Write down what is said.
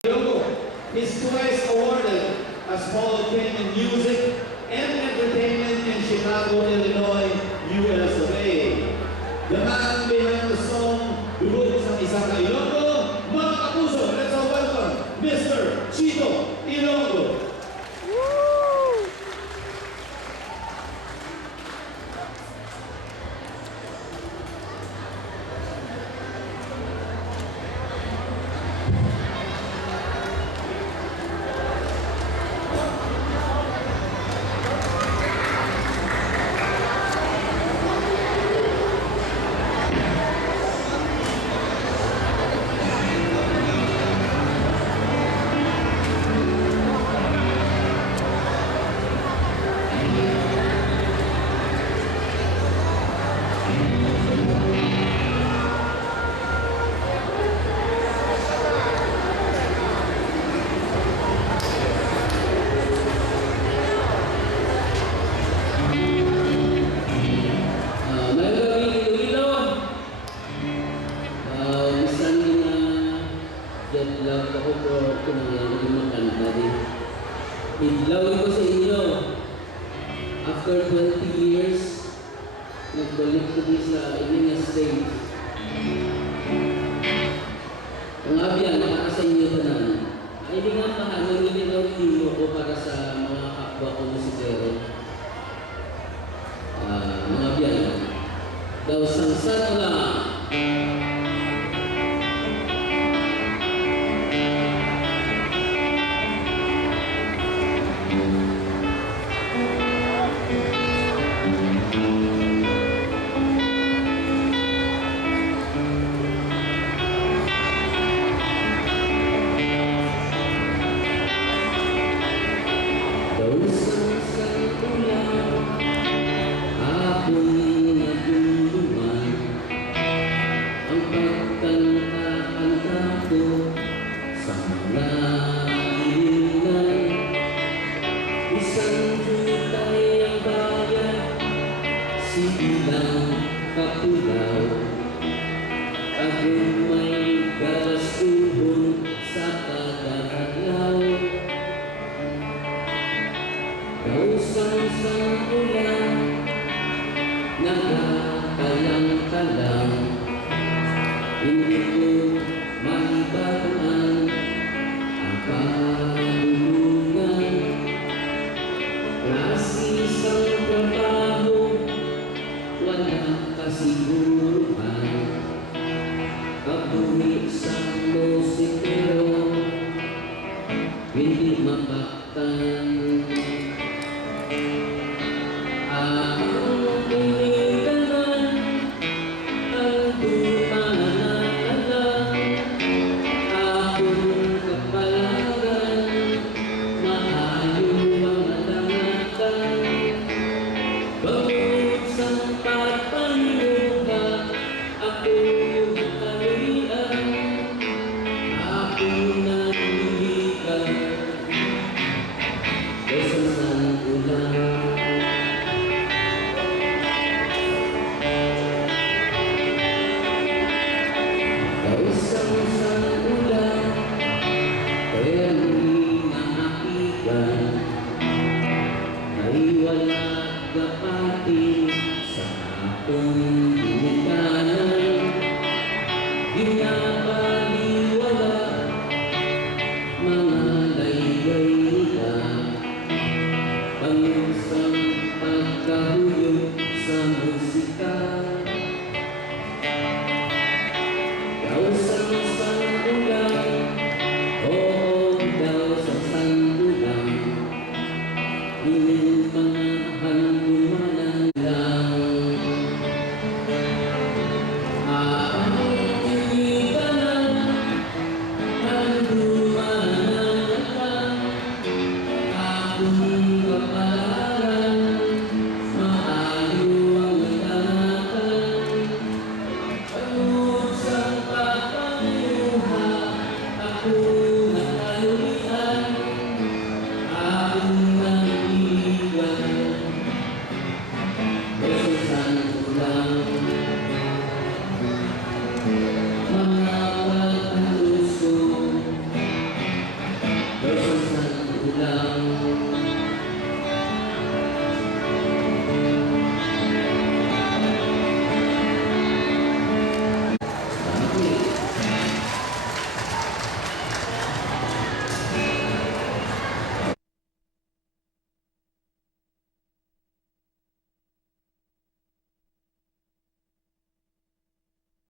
He's twice awarded as Hall of Fame in Music and Entertainment in Chicago, Illinois, US of A. The man behind the song, Dugog sa Isang Ilonggo, mga kapuso, let's all welcome Mr. Chito Ilonggo. Idlawin ko sa inyo, after 20 years, nagbalik ko sa inyong stage. Ang abyan, para sa inyo pa naman, ay di nga pahanong nililawin mo ko para sa mga kapwa ko musikero. Mga abyan, daw sangsan lang. Silang kapulaw, ako may gastuhon sa kadakalaw. Kausang-sang ulan, nakakalang-kalang, hindi ko mahibagaan ang pahulungan. Nasisang trabaho, walang kasiguruhan, kabuhi sa musikero, hindi mapaktan. Ang pinitanan, ang tumananalan, akong kapalaran, maayo ang alangatan. Bawusang pagpanuga, ako kalian, ako naniligan, kasasang ulan. Kausang ulan, kaya muli naakigan, ay wala kapatid sa akong dinikanan. Ginabaliwala mga